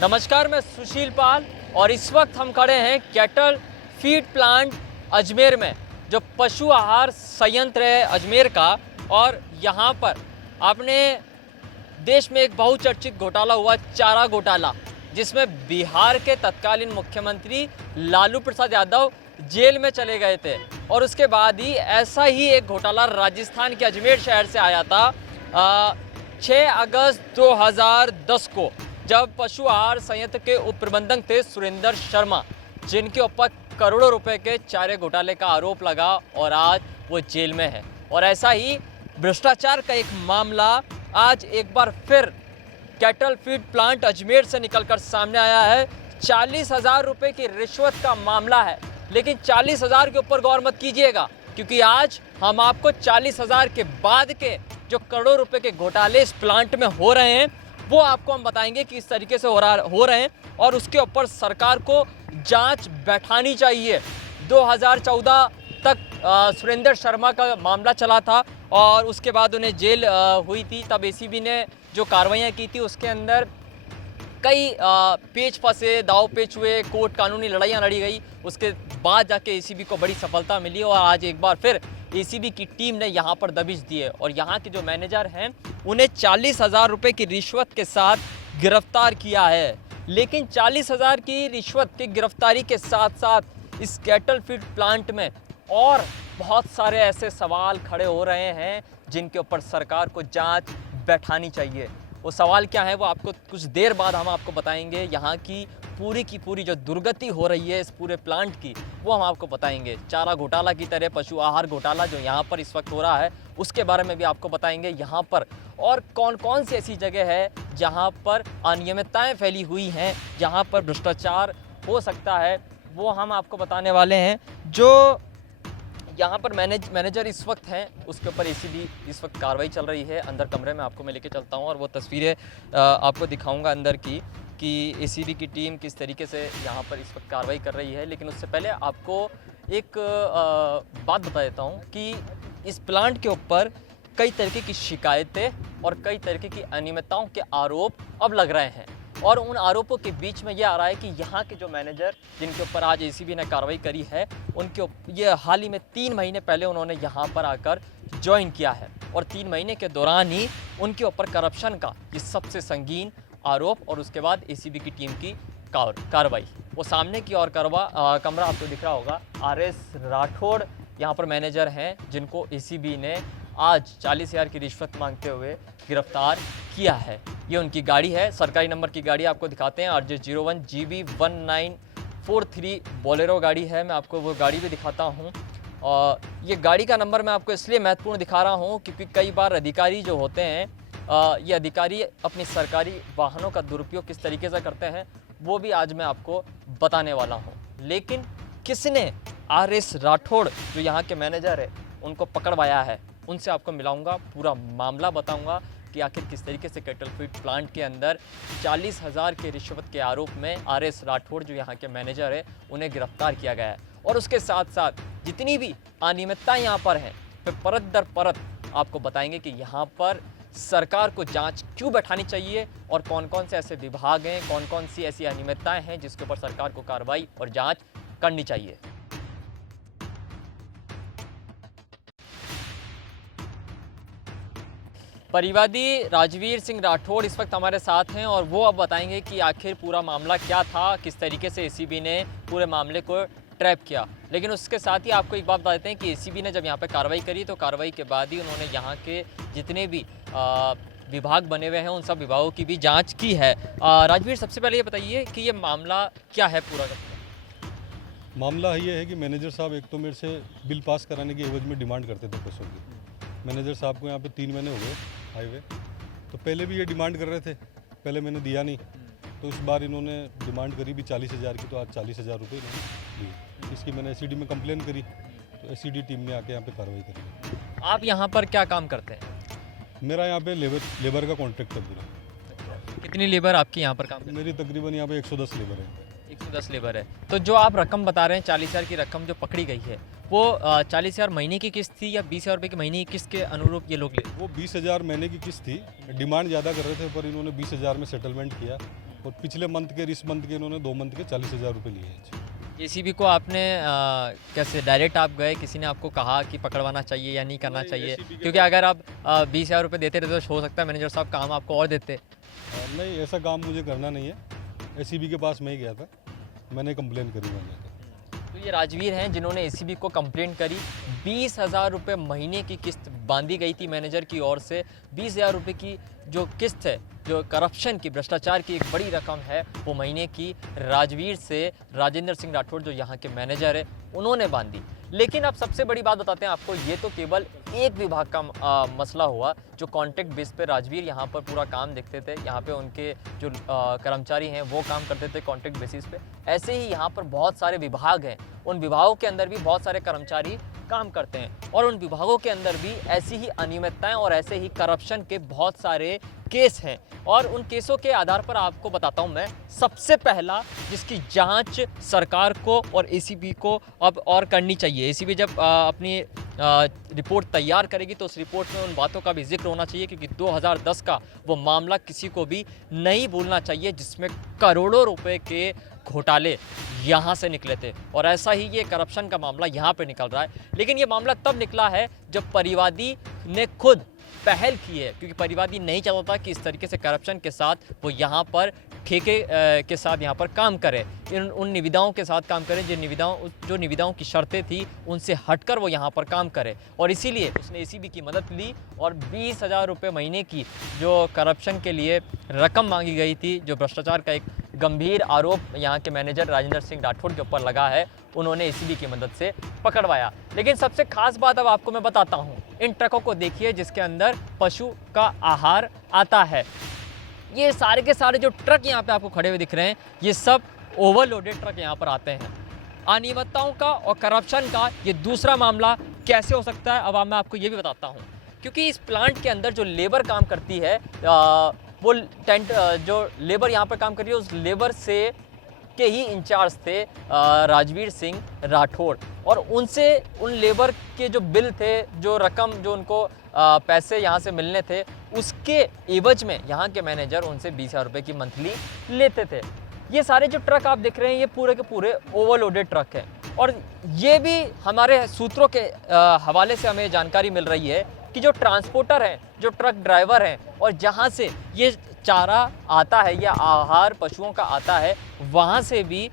नमस्कार, मैं सुशील पाल और इस वक्त हम खड़े हैं कैटल फीड प्लांट अजमेर में, जो पशु आहार संयंत्र है अजमेर का। और यहाँ पर आपने देश में एक बहुचर्चित घोटाला हुआ, चारा घोटाला, जिसमें बिहार के तत्कालीन मुख्यमंत्री लालू प्रसाद यादव जेल में चले गए थे। और उसके बाद ही ऐसा ही एक घोटाला राजस्थान के अजमेर शहर से आया था 6 अगस्त 2010 को, जब पशु आहार संयंत्र के उप प्रबंधक थे सुरेंद्र शर्मा, जिनके ऊपर करोड़ों रुपए के चारे घोटाले का आरोप लगा और आज वो जेल में है। और ऐसा ही भ्रष्टाचार का एक मामला आज एक बार फिर कैटल फीड प्लांट अजमेर से निकलकर सामने आया है। 40,000 रुपये की रिश्वत का मामला है, लेकिन 40,000 के ऊपर गौर मत कीजिएगा, क्योंकि आज हम आपको 40,000 के बाद के जो करोड़ों रुपए के घोटाले इस प्लांट में हो रहे हैं वो आपको हम बताएंगे कि इस तरीके से हो रहे हैं। और उसके ऊपर सरकार को जांच बैठानी चाहिए। 2014 तक सुरेंद्र शर्मा का मामला चला था और उसके बाद उन्हें जेल हुई थी। तब एसीबी ने जो कार्रवाइयाँ की थी उसके अंदर कई पेच फंसे, दाव पेच हुए, कोर्ट कानूनी लड़ाइयाँ लड़ी गई। उसके बाद जाके एसीबी को बड़ी सफलता मिली और आज एक बार फिर एसीबी की टीम ने यहाँ पर दबिश दी है और यहाँ के जो मैनेजर हैं उन्हें 40,000 रुपये की रिश्वत के साथ गिरफ्तार किया है। लेकिन 40,000 की रिश्वत की गिरफ्तारी के साथ साथ इस कैटल फीड प्लांट में और बहुत सारे ऐसे सवाल खड़े हो रहे हैं जिनके ऊपर सरकार को जांच बैठानी चाहिए। वो सवाल क्या है वो आपको कुछ देर बाद हम आपको बताएंगे। यहाँ की पूरी जो दुर्गति हो रही है इस पूरे प्लांट की, वो हम आपको बताएंगे। चारा घोटाला की तरह पशु आहार घोटाला जो यहाँ पर इस वक्त हो रहा है उसके बारे में भी आपको बताएंगे। यहाँ पर और कौन कौन सी ऐसी जगह है जहाँ पर अनियमितताएँ फैली हुई हैं, जहाँ पर भ्रष्टाचार हो सकता है, वो हम आपको बताने वाले हैं। जो यहाँ पर मैनेजर इस वक्त हैं उसके ऊपर एसीबी इस वक्त कार्रवाई चल रही है। अंदर कमरे में आपको मैं लेके चलता हूँ और वो तस्वीरें आपको दिखाऊंगा अंदर की कि एसीबी की टीम किस तरीके से यहाँ पर इस वक्त कार्रवाई कर रही है। लेकिन उससे पहले आपको एक बात बता देता हूँ कि इस प्लांट के ऊपर कई तरीके की शिकायतें और कई तरीके की अनियमितताओं के आरोप अब लग रहे हैं। और उन आरोपों के बीच में ये आ रहा है कि यहाँ के जो मैनेजर जिनके ऊपर आज एसीबी ने कार्रवाई करी है, उनके ये हाल ही में 3 महीने पहले उन्होंने यहाँ पर आकर ज्वाइन किया है और 3 महीने के दौरान ही उनके ऊपर करप्शन का ये सबसे संगीन आरोप और उसके बाद एसीबी की टीम की कार्रवाई। वो सामने की ओर कमरा आपको दिख रहा होगा। RS राठौड़ यहाँ पर मैनेजर हैं जिनको एसीबी ने आज 40,000 की रिश्वत मांगते हुए गिरफ्तार किया है। ये उनकी गाड़ी है, सरकारी नंबर की गाड़ी आपको दिखाते हैं। RJ01 GB 1943 बोलेरो गाड़ी है। मैं आपको वो गाड़ी भी दिखाता हूँ। और ये गाड़ी का नंबर मैं आपको इसलिए महत्वपूर्ण दिखा रहा हूँ क्योंकि कई बार अधिकारी जो होते हैं ये अधिकारी अपनी सरकारी वाहनों का दुरुपयोग किस तरीके से करते हैं वो भी आज मैं आपको बताने वाला हूँ। लेकिन किसने RS राठौड़ जो यहाँ के मैनेजर है उनको पकड़वाया है, उनसे आपको मिलाऊंगा, पूरा मामला बताऊंगा कि आखिर किस तरीके से कैटल फीड प्लांट के अंदर 40,000 के रिश्वत के आरोप में RS राठौड़ जो यहाँ के मैनेजर है उन्हें गिरफ्तार किया गया है। और उसके साथ साथ जितनी भी अनियमितताएं यहाँ पर हैं फिर परत दर परत आपको बताएंगे कि यहाँ पर सरकार को जांच क्यों बैठानी चाहिए और कौन कौन से ऐसे विभाग हैं, कौन कौन सी ऐसी अनियमितताएं हैं जिसके ऊपर सरकार को कार्रवाई और जाँच करनी चाहिए। परिवादी राजवीर सिंह राठौड़ इस वक्त हमारे साथ हैं और वो अब बताएंगे कि आखिर पूरा मामला क्या था, किस तरीके से एसीबी ने पूरे मामले को ट्रैप किया। लेकिन उसके साथ ही आपको एक बात बता देते हैं कि एसीबी ने जब यहाँ पे कार्रवाई करी तो कार्रवाई के बाद ही उन्होंने यहाँ के जितने भी विभाग बने हुए हैं उन सब विभागों की भी जाँच की है। राजवीर, सबसे पहले ये बताइए कि ये मामला क्या है पूरा का पूरा? मामला ये है कि मैनेजर साहब एक तो मेरे से बिल पास कराने की एवज में डिमांड करते थे पैसों की। मैनेजर साहब को यहाँ पे 3 महीने हो गए आए हुए, तो पहले भी ये डिमांड कर रहे थे, पहले मैंने दिया नहीं, तो इस बार इन्होंने डिमांड करी भी 40,000 की, तो आज 40,000 रुपये इन्होंने दिए। इसकी मैंने एसीडी में कंप्लेन करी तो एसीडी टीम ने आके यहाँ पे कार्रवाई करी। आप यहाँ पर क्या काम करते हैं? मेरा यहाँ पे लेबर का कॉन्ट्रैक्ट है पूरा। कितनी लेबर आपकी यहाँ पर काम करती है? मेरी तकरीबन यहाँ पे 110 लेबर है। 110 लेबर है। तो जो आप रकम बता रहे हैं 40,000 की रकम जो पकड़ी गई है वो 40,000 महीने की किस्त थी या 20,000 रुपये की महीने की किस्त के अनुरूप ये लोग ले? वो 20,000 महीने की किस्त थी। डिमांड ज़्यादा कर रहे थे पर इन्होंने 20,000 में सेटलमेंट किया और पिछले मंथ के इस मंथ के इन्होंने 2 मंथ के 40,000 रुपये लिए हैं जी। एसीबी को आपने कैसे डायरेक्ट आप गए, किसी ने आपको कहा कि पकड़वाना चाहिए या नहीं करना नहीं, चाहिए? ACB के क्योंकि अगर आप 20,000 रुपये देते रहते तो हो सकता है मैनेजर साहब काम आपको और देते। नहीं, ऐसा काम मुझे करना नहीं है। एसीबी के पास मैं ही गया था, मैंने कंप्लेन करी वहाँ जाकर। तो ये राजवीर हैं जिन्होंने एसीबी को कंप्लेंट करी। 20,000 रुपये महीने की किस्त बांधी गई थी मैनेजर की ओर से। 20,000 रुपये की जो किस्त है, जो करप्शन की, भ्रष्टाचार की एक बड़ी रकम है, वो महीने की राजवीर से राजेंद्र सिंह राठौड़ जो यहाँ के मैनेजर है उन्होंने बांधी। लेकिन अब सबसे बड़ी बात बताते हैं आपको, ये तो केवल एक विभाग का मसला हुआ जो कॉन्ट्रैक्ट बेस पे राजवीर यहाँ पर पूरा काम देखते थे। यहाँ पे उनके जो कर्मचारी हैं वो काम करते थे कॉन्ट्रैक्ट बेसिस पे। ऐसे ही यहाँ पर बहुत सारे विभाग हैं, उन विभागों के अंदर भी बहुत सारे कर्मचारी काम करते हैं और उन विभागों के अंदर भी ऐसी ही अनियमितताएं और ऐसे ही करप्शन के बहुत सारे केस हैं। और उन केसों के आधार पर आपको बताता हूं मैं, सबसे पहला जिसकी जांच सरकार को और एसीबी को अब और करनी चाहिए। एसीबी जब अपनी रिपोर्ट तैयार करेगी तो उस रिपोर्ट में उन बातों का भी जिक्र होना चाहिए, क्योंकि 2010 का वो मामला किसी को भी नहीं भूलना चाहिए जिसमें करोड़ों रुपए के घोटाले यहाँ से निकले थे। और ऐसा ही ये करप्शन का मामला यहाँ पे निकल रहा है। लेकिन ये मामला तब निकला है जब परिवादी ने खुद पहल की है, क्योंकि परिवादी नहीं चाहता था कि इस तरीके से करप्शन के साथ वो यहाँ पर ठेके के साथ यहाँ पर काम करे, उन निविदाओं के साथ काम करे जो निविदाओं की शर्तें थी उनसे हटकर वो यहाँ पर काम करे। और इसीलिए उसने एसीबी की मदद ली और 20,000 रुपये महीने की जो करप्शन के लिए रकम मांगी गई थी, जो भ्रष्टाचार का एक गंभीर आरोप यहाँ के मैनेजर राजेंद्र सिंह राठौड़ के ऊपर लगा है, उन्होंने एसीबी की मदद से पकड़वाया। लेकिन सबसे खास बात अब आपको मैं बताता हूँ, इन ट्रकों को देखिए जिसके अंदर पशु का आहार आता है। ये सारे के सारे जो ट्रक यहाँ पे आपको खड़े हुए दिख रहे हैं, ये सब ओवरलोडेड ट्रक यहाँ पर आते हैं। अनियमितताओं का और करप्शन का ये दूसरा मामला कैसे हो सकता है, अब मैं आपको ये भी बताता हूँ। क्योंकि इस प्लांट के अंदर जो लेबर काम करती है, वो जो लेबर यहाँ पर काम कर रही है, उस लेबर से के ही इंचार्ज थे राजवीर सिंह राठौड़। और उनसे उन लेबर के जो बिल थे, जो रकम जो उनको पैसे यहाँ से मिलने थे, उसके एवज में यहाँ के मैनेजर उनसे 20,000 रुपये की मंथली लेते थे। ये सारे जो ट्रक आप देख रहे हैं, ये पूरे के पूरे ओवरलोडेड ट्रक हैं। और ये भी हमारे सूत्रों के हवाले से हमें जानकारी मिल रही है कि जो ट्रांसपोर्टर हैं, जो ट्रक ड्राइवर हैं, और जहाँ से ये चारा आता है या आहार पशुओं का आता है, वहाँ से भी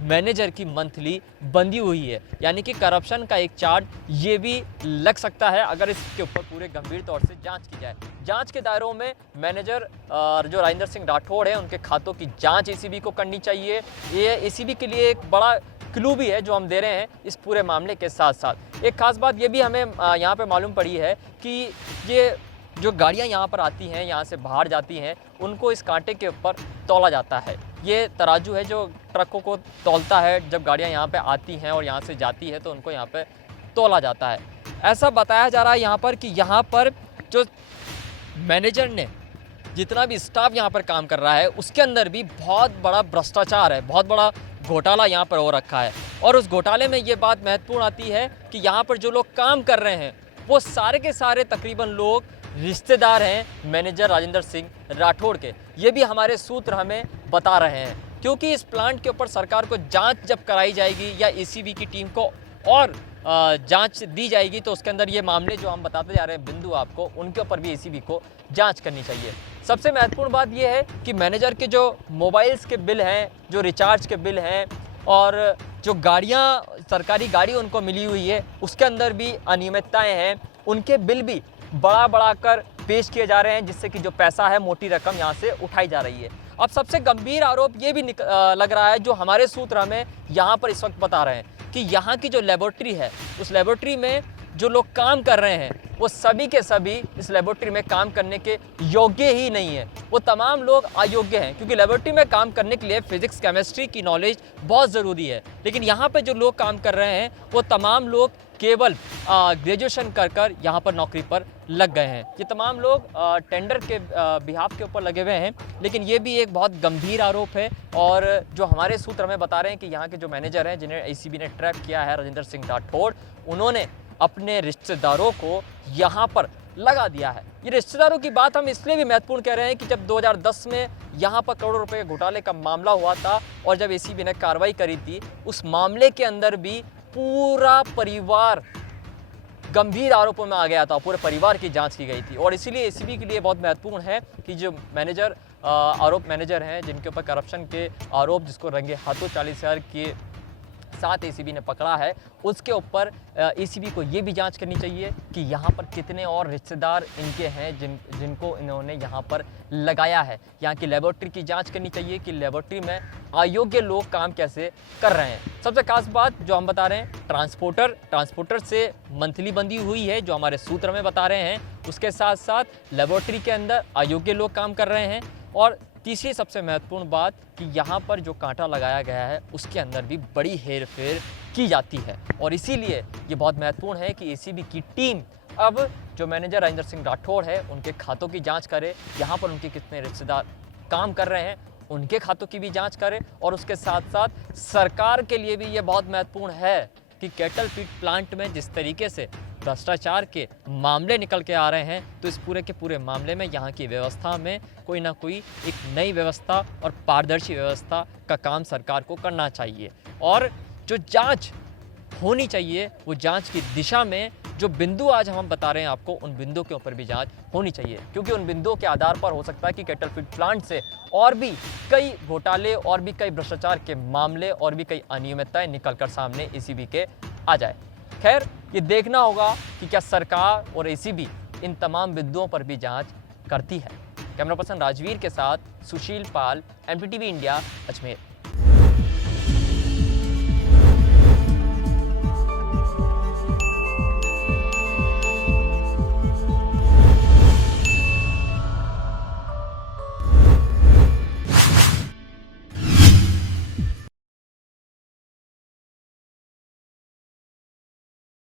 मैनेजर की मंथली बंधी हुई है। यानी कि करप्शन का एक चार्ज ये भी लग सकता है अगर इसके ऊपर पूरे गंभीर तौर से जांच की जाए। जांच के दायरों में मैनेजर जो राजेंद्र सिंह राठौड़ है, उनके खातों की जांच एसीबी को करनी चाहिए। ये एसीबी के लिए एक बड़ा क्लू भी है जो हम दे रहे हैं इस पूरे मामले के साथ साथ। एक खास बात ये भी हमें यहाँ पे मालूम पड़ी है कि ये जो गाड़ियाँ यहाँ पर आती हैं, यहाँ से बाहर जाती हैं, उनको इस कांटे के ऊपर तौला जाता है। ये तराजू है जो ट्रकों को तौलता है। जब गाड़ियाँ यहाँ पे आती हैं और यहाँ से जाती है तो उनको यहाँ पे तौला जाता है। ऐसा बताया जा रहा है यहाँ पर कि यहाँ पर जो मैनेजर ने जितना भी स्टाफ यहाँ पर काम कर रहा है, उसके अंदर भी बहुत बड़ा भ्रष्टाचार है, बहुत बड़ा घोटाला यहाँ पर हो रखा है। और उस घोटाले में ये बात महत्वपूर्ण आती है कि यहाँ पर जो लोग काम कर रहे हैं वो सारे के सारे तकरीबन लोग रिश्तेदार हैं मैनेजर राजेंद्र सिंह राठौड़ के। ये भी हमारे सूत्र हमें बता रहे हैं, क्योंकि इस प्लांट के ऊपर सरकार को जांच जब कराई जाएगी या एसीबी की टीम को और जांच दी जाएगी तो उसके अंदर ये मामले जो हम बताते जा रहे हैं बिंदु आपको, उनके ऊपर भी एसीबी को जांच करनी चाहिए। सबसे महत्वपूर्ण बात यह है कि मैनेजर के जो मोबाइल्स के बिल हैं, जो रिचार्ज के बिल हैं, और जो गाड़ियाँ, सरकारी गाड़ी उनको मिली हुई है, उसके अंदर भी अनियमितताएँ हैं। उनके बिल भी बढ़ा कर पेश किए जा रहे हैं, जिससे कि जो पैसा है, मोटी रकम यहाँ से उठाई जा रही है। अब सबसे गंभीर आरोप ये भी लग रहा है, जो हमारे सूत्र हमें यहाँ पर इस वक्त बता रहे हैं, कि यहाँ की जो लेबोरेटरी है, उस लेबोरेटरी में जो लोग काम कर रहे हैं वो सभी के सभी इस लेबोरेटरी में काम करने के योग्य ही नहीं है। वो तमाम लोग अयोग्य हैं, क्योंकि लेबोरेटरी में काम करने के लिए फिजिक्स केमिस्ट्री की नॉलेज बहुत ज़रूरी है। लेकिन यहाँ पे जो लोग काम कर रहे हैं वो तमाम लोग केवल ग्रेजुएशन कर यहाँ पर नौकरी पर लग गए हैं। ये तमाम लोग टेंडर के बिहाफ के ऊपर लगे हुए हैं। लेकिन ये भी एक बहुत गंभीर आरोप है, और जो हमारे सूत्र हमें बता रहे हैं कि यहाँ के जो मैनेजर हैं, जिन्हें एसीबी ने ट्रैप किया है, राजेंद्र सिंह राठौड़, उन्होंने अपने रिश्तेदारों को यहाँ पर लगा दिया है। ये रिश्तेदारों की बात हम इसलिए भी महत्वपूर्ण कह रहे हैं कि जब 2010 में यहाँ पर करोड़ों रुपए के घोटाले का मामला हुआ था और जब एसीबी ने कार्रवाई करी थी, उस मामले के अंदर भी पूरा परिवार गंभीर आरोपों में आ गया था, पूरे परिवार की जांच की गई थी। और इसीलिए एसीबी के लिए बहुत महत्वपूर्ण है कि जो मैनेजर आरोप मैनेजर हैं जिनके ऊपर करप्शन के आरोप, जिसको रंगे हाथों 40,000 के साथ एसीबी ने पकड़ा है, उसके ऊपर एसीबी को ये भी जांच करनी चाहिए कि यहाँ पर कितने और रिश्तेदार इनके हैं जिनको इन्होंने यहाँ पर लगाया है। यहाँ की लेबोरेटरी की जांच करनी चाहिए कि लेबोरेटरी में अयोग्य लोग काम कैसे कर रहे हैं। सबसे खास बात जो हम बता रहे हैं, ट्रांसपोर्टर से मंथली बंदी हुई है जो हमारे सूत्र में बता रहे हैं, उसके साथ साथ लेबोरेटरी के अंदर अयोग्य लोग काम कर रहे हैं। और तीसरी सबसे महत्वपूर्ण बात कि यहाँ पर जो कांटा लगाया गया है उसके अंदर भी बड़ी हेरफेर की जाती है। और इसीलिए ये बहुत महत्वपूर्ण है कि एसीबी की टीम अब जो मैनेजर राजेंद्र सिंह राठौड़ है उनके खातों की जांच करे, यहाँ पर उनके कितने रिश्तेदार काम कर रहे हैं उनके खातों की भी जांच करे। और उसके साथ साथ सरकार के लिए भी ये बहुत महत्वपूर्ण है कि कैटल फीड प्लांट में जिस तरीके से भ्रष्टाचार के मामले निकल के आ रहे हैं, तो इस पूरे के पूरे मामले में यहाँ की व्यवस्था में कोई ना कोई एक नई व्यवस्था और पारदर्शी व्यवस्था का काम सरकार को करना चाहिए। और जो जांच होनी चाहिए वो जांच की दिशा में जो बिंदु आज हम बता रहे हैं आपको, उन बिंदुओं के ऊपर भी जांच होनी चाहिए, क्योंकि उन बिंदुओं के आधार पर हो सकता है कि कैटल फीड प्लांट से और भी कई घोटाले और भी कई भ्रष्टाचार के मामले और भी कई अनियमितताएं निकलकर सामने एसीबी के आ जाए। खैर, ये देखना होगा कि क्या सरकार और एसीबी इन तमाम बिंदुओं पर भी जांच करती है। कैमरा पर्सन राजवीर के साथ सुशील पाल, एमपीटीवी इंडिया, अजमेर।